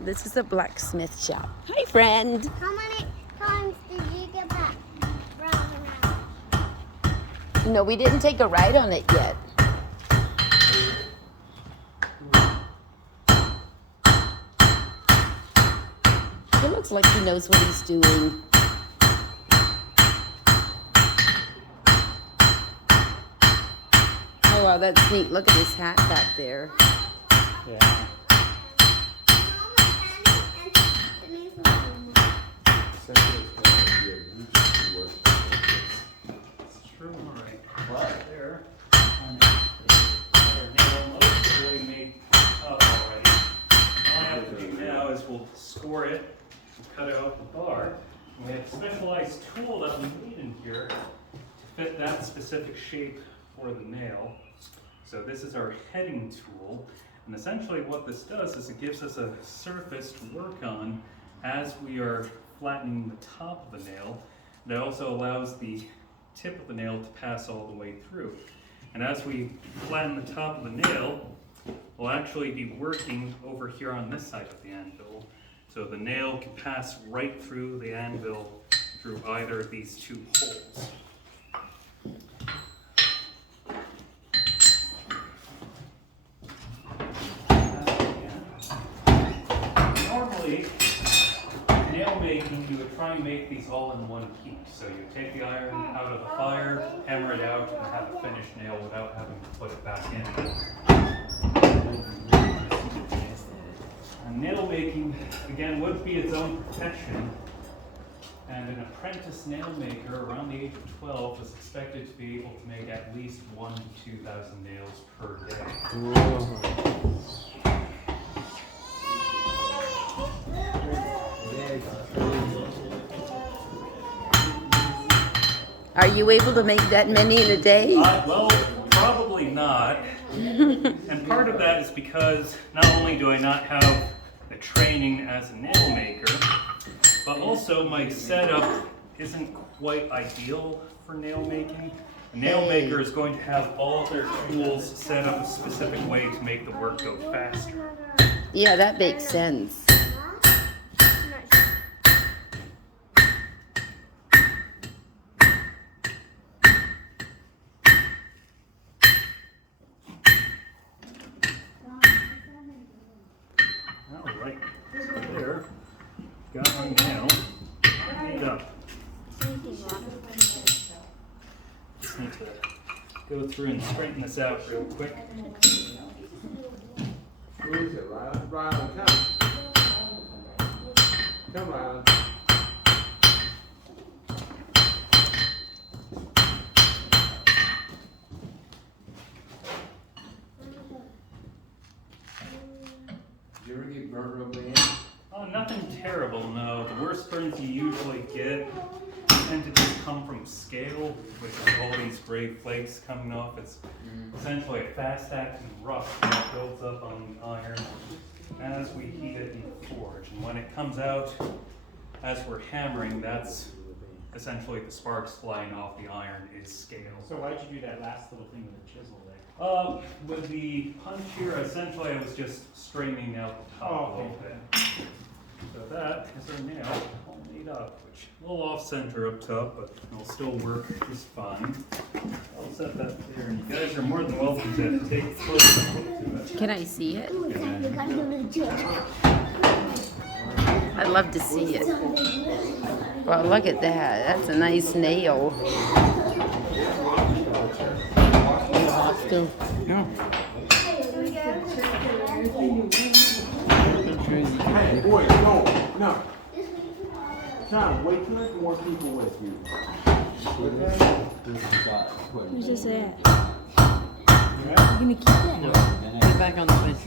This is a blacksmith shop. Hi, friend. How many times did you get back round and round? No, we didn't take a ride on it yet. It looks like he knows what he's doing. Oh, wow, that's neat. Look at his hat back there. Yeah. It's true, all right. Right there. Most of the way made up already. All I have to do now is we'll score it and cut it off the bar. And we have a specialized tool that we need in here to fit that specific shape for the nail. So this is our heading tool. And essentially what this does is it gives us a surface to work on as we are flattening the top of the nail. And it also allows the tip of the nail to pass all the way through. And as we flatten the top of the nail, we'll actually be working over here on this side of the anvil. So the nail can pass right through the anvil through either of these two holes. Normally, nail making, you would try and make these all in one heat. So you take the iron out of the fire, hammer it out, and have a finished nail without having to put it back in. And nail making, again, would be its own profession. And an apprentice nail maker around the age of 12 is expected to be able to make at least 1,000 to 2,000 nails per day. Are you able to make that many in a day? Well, probably not. And part of that is because not only do I not have the training as a nail maker, but also my setup isn't quite ideal for nail making. A nail maker is going to have all of their tools set up a specific way to make the work go faster. Yeah, that makes sense. Alright, so there, got our nail made up. Just need to go through and straighten this out real quick. Who is it, Rylan? Rylan, come. Come, Rylan. Did you ever get burnt real bad? Oh, nothing terrible, no. The worst burns you usually get tend to just come from scale, which is all these gray flakes coming off. It's essentially a fast-acting rust that builds up on the iron as we heat it in the forge. And when it comes out, as we're hammering, that's essentially the sparks flying off the iron is scale. So why'd you do that last little thing with the chisel there? With the punch here, essentially I was just straightening out the top a little bit. So that is our nail all made up, which a little off-center up top, but it'll still work just fine. I'll set that there, and you guys are more than welcome to take a closer look to it. Can I see it? I'd love to see it. Well, look at that. That's a nice nail. No. Hey, boy, no. Tom, wait till there's more people with you. Who's this at? You gonna keep that? Get back on the place.